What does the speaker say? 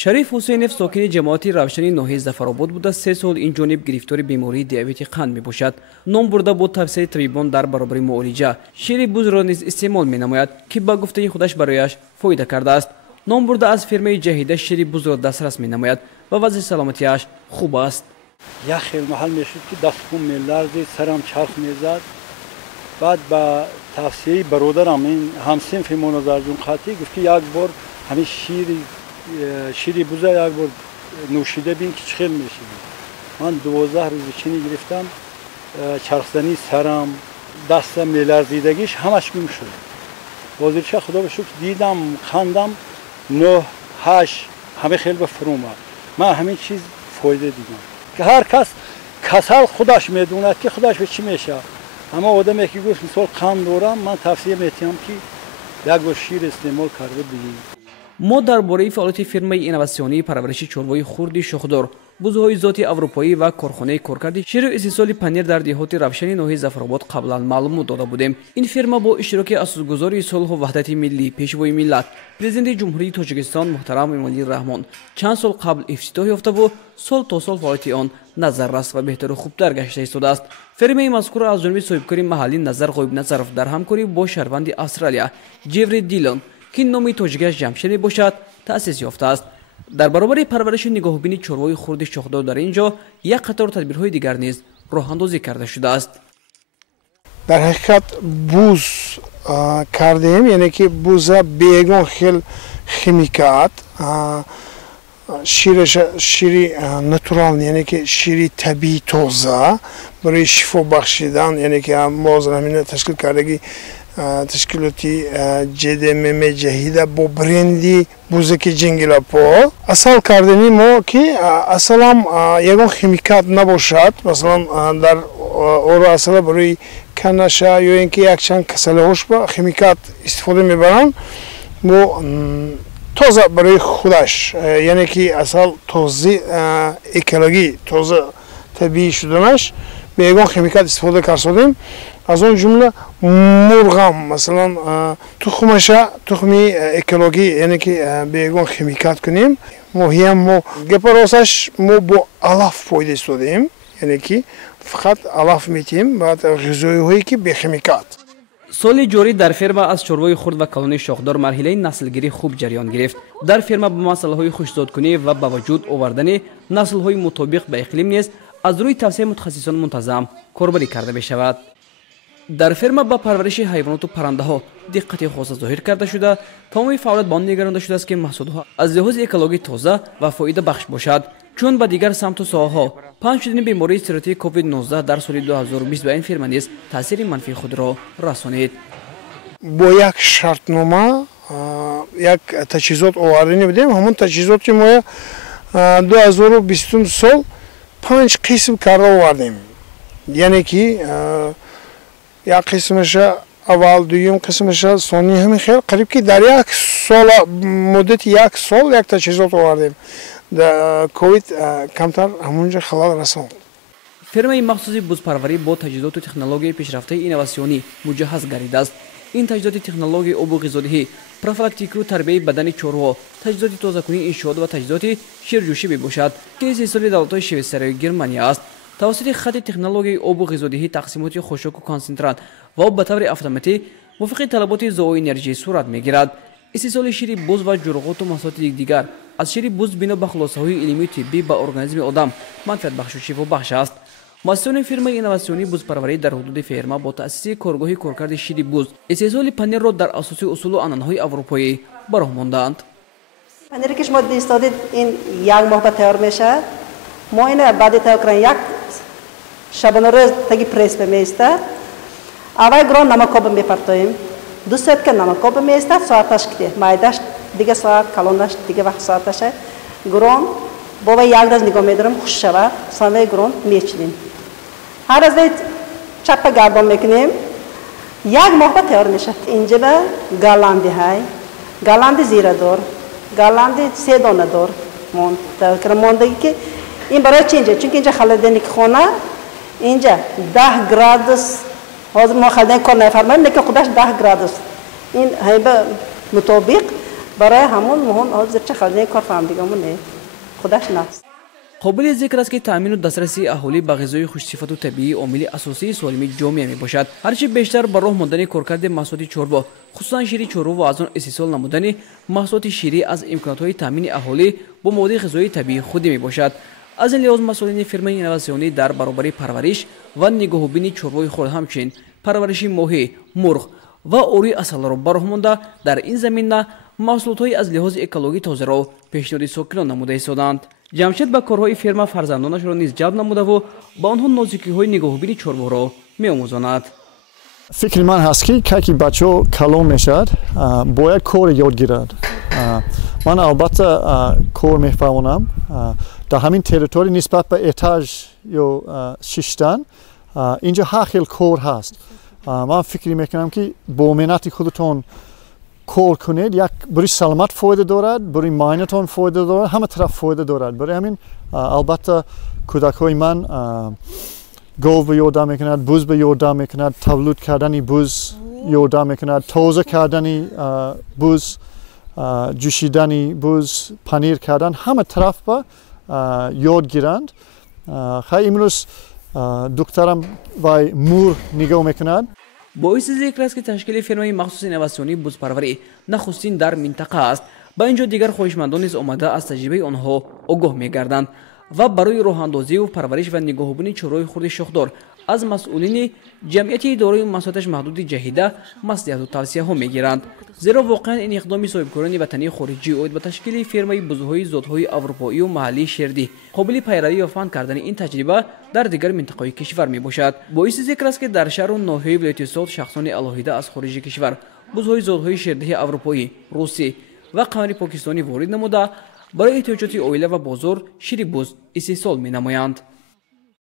شریف حسینف ساکن جماعتی روشنی ناحیه زفرابود بوده 3 سال این جانب گرفتار بیماری دیابت قند می باشد. نام برده با توصیه طبیبان در برابر معالجه شیر بوز را نیز استعمال می نماید که با گفته خودش برایش فایده کرده است. نام برده از فیرمای جهیده شیر بوز را دسترس می نماید و وضع سلامتیش خوب است. یک خیلی محل می شد که دست خون می لرزید، سرم چرخ می زد. بعد با توصیه برادرم این همسنف مناظر جون خاطی گفت که یک بار همین شیری بوزه یک بار نوشیده بین که چخیل میشه. من 12 روز چینی گرفتم، چرخزنی سرم، دستم میلرزیدگیش همش گم شد. بازیرچه خدا به شکر دیدم، خندم، 9 8 همه خیلی به فرو اومد. من همین چیز فایده دیدم که هر کس کسل خودش میدوند که خودش به چی میشه. اما آدمی که گفت مثال قند دارم، من توصیه میتونم که یک بار شیر استعمال کرده بگیرید. ما درباره فعالیت فیرمای اینواتسیونی پرورش چروای خرد شاخدار، بوزهای ذاتی اروپایی و کارخانه کارکرد شیر استیصال پنیر در دهات روشنی ناحیه زفراباد قبلا معلومات داده بودیم. این فرما با اشتراک اساسگذار صلح و وحدت ملی پیشوای ملت پرزیدنت جمهوری تاجیکستان محترم امالی رحمان چند سال قبل افتتاح یافته و سال تا سال فعالیت آن نظررس و بهتر و خوبتر گشته ایستاده است. فرمای مذکور از جانب صاحبکار محلی نظر غایب نظرف در همکاری با شهروند استرالیا جفری که نام تاجیکش جمشد باشد تأسیس یافته است. در برابر پرورش نگاهبین چروای خرد شاخدار در اینجا یک قطار تدبیرهای دیگر نیز راه اندازی کرده شده است. در حقیقت بوز کردیم، یعنی که بوز بیگون خیل خیمیکات شیری ناتورال، یعنی که شیری طبیعی تازه برای شفا بخشیدن، یعنی که ما زمینه تشکیل کردگی تشکیلاتی جدم جهیده با برندی بوزکی جنگل پا اصل کردنی ما که اصلا یکون خیمیکات نباشد، مثلا در اور اصلا برای کنشه یا اینکه یک چند کسلهاش با خیمیکات استفاده میبرن و تازه برای خودش، یعنی که اصل تازه اکولوژی تازه طبیعی شدنش به یکون خیمیکات استفاده کردیم. از اون جمله مرغم مثلا تخمی اکولوژی، یعنی که بیگون خیمیکات کنیم. ما گپراسش ما با علف پایده استفادیم، یعنی که فقط علف میتیم بعد غذایی هایی که به خیمیکات. سال جاری در فرما از چروای خرد و کلون شاخدار مرحله نسلگیری خوب جریان گرفت. در فرما با مسئله های خوش‌زادکنی و با وجود آوردن نسل های مطابق به اقلیم نیز از روی توسعه متخصصان منتظم کاربری کرده بشود. در فرما با پرورش حیوانات و پرنده ها دقت خاص ظاهر کرده شده. تمام فعالیت با آن نگرانده شده است که محصولها از لحاظ اکولوژی تازه و فایده بخش باشد، چون با دیگر سمت و ساحه‌ها پنج شدن بیماری سرطان کووید 19 در سال 2020 به این فرما نیز تاثیر منفی خود را رسانید. با یک شرطنامه یک تجهیزات آوردنی بودیم. همون تجهیزاتی ما 2020 سال 5 قسم کرده آوردیم، یعنی که یک قسمش اول، دوم قسمش ثانی، همین خیلی قریب که در یک سال مدت یک سال یک تجهیزات آوردیم. در کووید کمتر همونجا خلال رساند. فرمای مخصوصی بزپروری با تجهیزات و تکنولوژی پیشرفته اینواتسیونی مجهز گردیده است. این تجهیزات تکنولوژی آب و غذایی، پروفیلاکتیک و تربیت بدن چروا، تجهیزات تازه‌کنی انشاءات و تجهیزات شیرجوشی باشد که سیستم دولت‌های شویساری و گرمانیا است. توسط خط تکنولوژی آب و غذایی تقسیمات خشک و کانسنترات و به طور اتوماتیک موافق طلبات ضوء انرژی صورت میگیرد. استیصال شیر بوز و جرقات و محصولات دیگر از شیر بوز بنا به خلاصه‌های علمی طبی به ارگانیسم آدم منفعت بخش و شفا بخش است. مسئولین فرمای اینواتسیونی بزپروری در حدود فرما با تأسیس کارگاه کارکرد شیر بوز استیصال پنیر را در اساس اصول و عنعنه‌های اروپایی براه ماندند. پنیری که شما دیستادید این یک ماه تیار میشه. ما اینه بعد تیار کردن یک شبانه روز تگی پریس بمیستد. اول گران نمک آب میپرتیم. 2 ساعت که نمک آب میستد، ساعتش کده. مایداش دیگه ساعت، کلونش دیگه وقت ساعتشه. گران بابا یک روز نگاه میدارم خوش شود. ساله گران میچینیم. هر از چپ گردان میکنیم. یک ماه تیار میشه. اینجا به گالاندی های، گالاندی زیره دار، گالاندی 3 دانه دار. ماندگی که این برای چی اینجا؟ چون اینجا خالدنی خونه اینجا 10 گرادس حاضر ما خالدن کار نفرماییم، لیکن خودش 10 گرادس این هیبه مطابق برای همون مهم حاضر چه خزینه کار فهمیدگمونه خودش نست. قابل ذکر است که تامین و دسترسی اهالی به غذای خوش‌صفت و طبیعی عامل اساسی سالمی جامعه میباشد. هرچی بیشتر بر راه ماندن کارکرد محصولات چربا، خصوصا شیر چربا و از آن استحصال نمودن محصولات شیری از امکانات‌های تامین اهالی با مواد غذایی طبیعی خودی میباشد. از این لحاظ مسئولین فیرمای اینواسیونی در برابر پرورش و نگهبانی چربای خود همچنین پرورش ماهی، مرغ و اوری اصل را بر راه مانده در این زمینه محصولات‌های از لحاظ اکولوژی تازه را پیشنهاد ساکنان نموده ایستادند. جمشید با کارهای فیرما فرزندانش را نیز جلب نموده و با آنها نازکی‌های نگهبانی چربا را می‌آموزاند. فکر من هست که بچه‌ها کلان میشد باید کار یاد گیرد. من البته کار می‌فهمم در همین تریتوری نسبت به اتاج یا شیشتن اینجا هر خیلی کار هست. من فکر میکنم که با منت خودتون کار کنید یک برای سلامت فایده دارد، برای ماینتون فایده دارد، همه طرف فایده دارد. برای همین البته کودکای من گاو به یادم میکند، بز به یادم میکند، تولید کردنی بز یادم میکند، تازه کردنی بز، جوشیدنی بز، پنیر کردن، همه طرف به یاد گیرند. خیلی امروز دکترم و مور نگاه میکند. باعث ذکر است که تشکیل فیرمای مخصوص اینواسیونی بزپروری نخستین در منطقه است. با اینجا دیگر خواهشمندان نیز آمده از تجربه آنها آگاه میگردند و برای راه اندازی و پرورش و نگهبانی چرای خرد شاخدار از مسئولین جمعیتی دارای مساحتش محدود جهیده مصلحت و توصیه ها میگیرند. زیرا واقعا این اقدام صاحبکاران وطنی خارجی اوید به تشکیل فیرمای بزهای ذاتهای اروپایی و محلی شردی قابل پیروی و فهم کردن این تجربه در دیگر منطقه‌های کشور میباشد. باعث ذکر است که در شهر و ناحیه ولایت سوات شخصان الهیده از خارج کشور بزهای ذاتهای شردی اروپایی، روسی و قمری پاکستانی وارد نموده برای احتیاجات عائله و بازار شیر بز استحصال می‌نمایند.